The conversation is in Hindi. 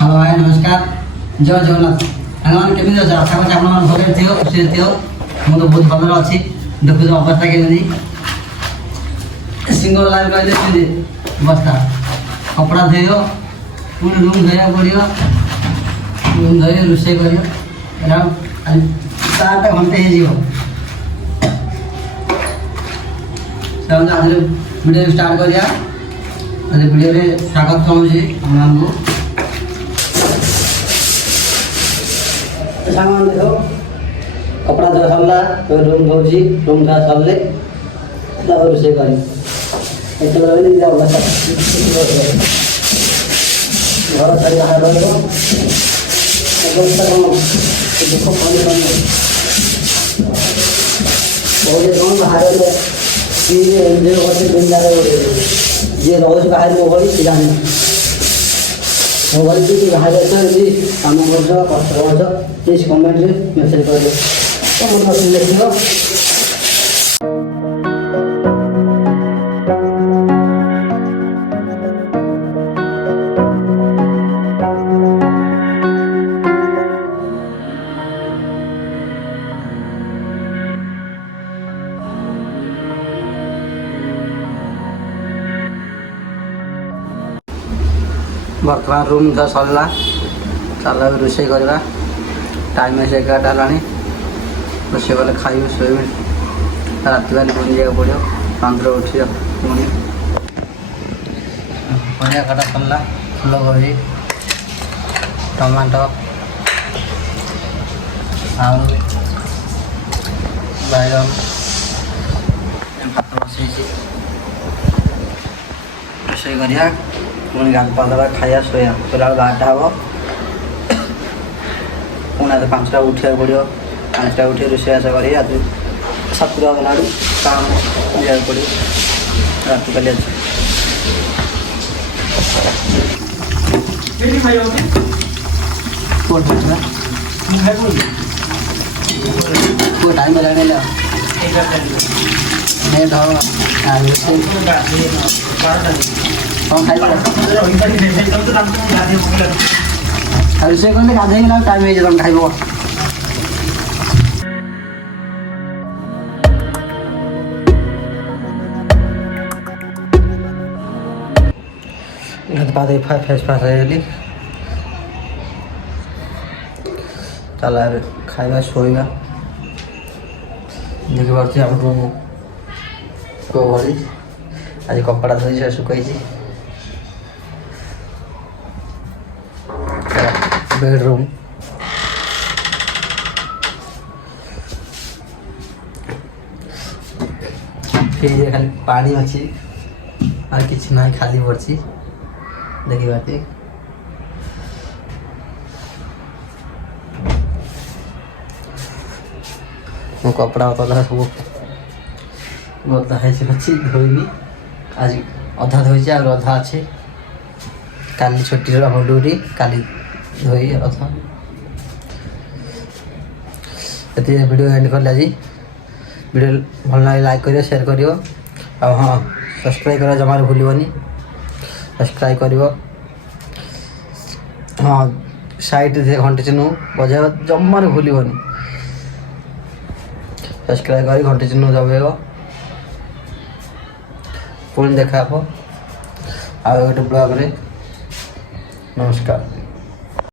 हेलो भाई नमस्कार जय जगन्नाथ सामान केमी अच्छा आशा कर भले थो खुशी थो मुझे बहुत भल अच्छी देखु अवस्था केमी सिंगल लाइफ कहते अवस्था कपड़ा धोइयो पुणी रूम धोया पड़ो रूम धोई रोषे कर 4 घंटे आज वीडियो स्टार्ट करिया आज वीडियो रे स्वागत करूँ आपको सामान देखो कपड़ा धोआ सरला रूम धोची रूम धोआ सरले रोषे कर घर छाड़ी बाहर रहा अवस्था कम दुख पानी बहुत कौन बाहर एंजय करते दिन जी रोज बाहर मोबाइल से जाने मोबाइल से बाहर कम कर कष्ट कर प्लीज कमेंट मेसेज कर लिख बर्तमान रूम तो सरला चल रोषे करवा टाइम 11टा है रोषे कले खाई शो रात बार पुणी जाए पड़ो 5 उठ पुणी परिया काटा सरला फूलकोबी टमाटो आलू बैगन भात बसई रोषे करिया पुणी गाधवा खाया शोया सोला 12टा हम पुणी 5टा उठा पड़ो 5टा उठे रोषेबास कर आज 7टा गला काम जाए पड़ो रात काली टाइम रोषे कले गाधे टाइम तुम खाइब गाधे फेस फास आइली चल खाइबा शोइबा देखि पार्छ हम रूम को भरी आज कपड़ा धोई सुखाई बेडरूम फिर खाली पानी अच्छी और किसी ना खाली पड़ी देखिए मो कपड़ा पतला सब गदा है धोबी आज अधा धोई और अधा अच्छे काली छुट्टी ड्यूटी काली धोई अधा ये वीडियो एंड कर आज वीडियो भल लगे लाइक करियो शेयर करियो हाँ सब्सक्राइब करा जमार भूलनी सब्सक्राइब करियो हाँ साइड घंटे चिन्ह बजाय जमार भूलनी सब्सक्राइब कर घंटे चिन्ह दबाइब पुणी देखा आ गोटे ब्लॉग रे नमस्कार।